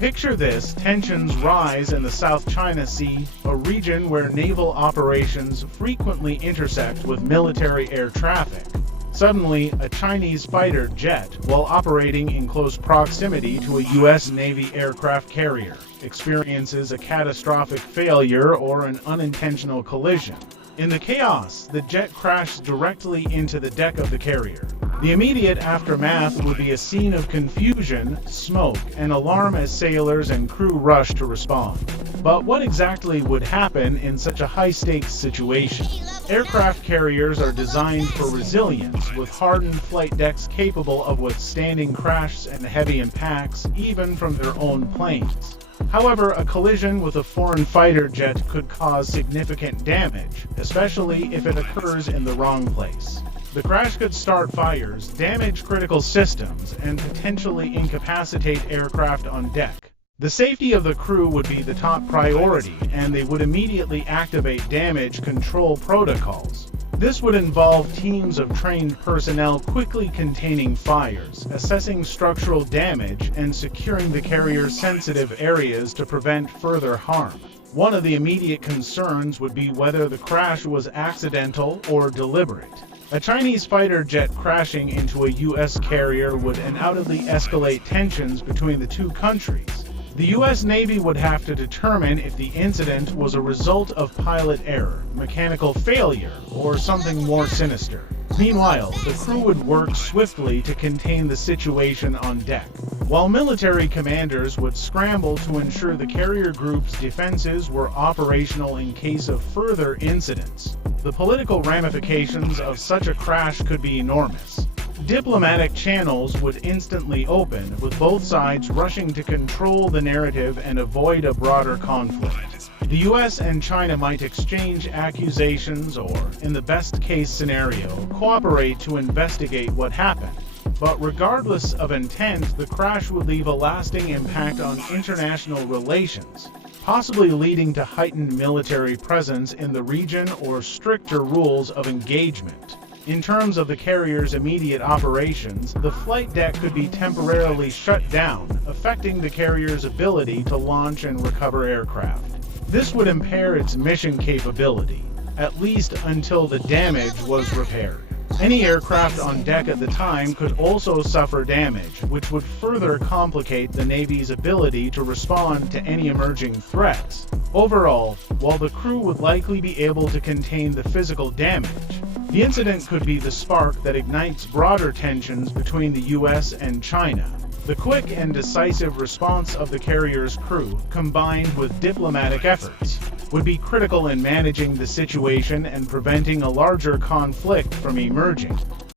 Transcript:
Picture this: tensions rise in the South China Sea, a region where naval operations frequently intersect with military air traffic. Suddenly, a Chinese fighter jet, while operating in close proximity to a U.S. Navy aircraft carrier, experiences a catastrophic failure or an unintentional collision. In the chaos, the jet crashes directly into the deck of the carrier. The immediate aftermath would be a scene of confusion, smoke, and alarm as sailors and crew rush to respond. But what exactly would happen in such a high-stakes situation? Aircraft carriers are designed for resilience, with hardened flight decks capable of withstanding crashes and heavy impacts, even from their own planes. However, a collision with a foreign fighter jet could cause significant damage, especially if it occurs in the wrong place. The crash could start fires, damage critical systems, and potentially incapacitate aircraft on deck. The safety of the crew would be the top priority, and they would immediately activate damage control protocols. This would involve teams of trained personnel quickly containing fires, assessing structural damage, and securing the carrier's sensitive areas to prevent further harm. One of the immediate concerns would be whether the crash was accidental or deliberate. A Chinese fighter jet crashing into a U.S. carrier would undoubtedly escalate tensions between the two countries. The U.S. Navy would have to determine if the incident was a result of pilot error, mechanical failure, or something more sinister. Meanwhile, the crew would work swiftly to contain the situation on deck, while military commanders would scramble to ensure the carrier group's defenses were operational in case of further incidents. The political ramifications of such a crash could be enormous. Diplomatic channels would instantly open, with both sides rushing to control the narrative and avoid a broader conflict. The US and China might exchange accusations or, in the best-case scenario, cooperate to investigate what happened. But regardless of intent, the crash would leave a lasting impact on international relations, possibly leading to heightened military presence in the region or stricter rules of engagement. In terms of the carrier's immediate operations, the flight deck could be temporarily shut down, affecting the carrier's ability to launch and recover aircraft. This would impair its mission capability, at least until the damage was repaired. Any aircraft on deck at the time could also suffer damage, which would further complicate the Navy's ability to respond to any emerging threats. Overall, while the crew would likely be able to contain the physical damage, the incident could be the spark that ignites broader tensions between the US and China. The quick and decisive response of the carrier's crew, combined with diplomatic efforts, would be critical in managing the situation and preventing a larger conflict from emerging.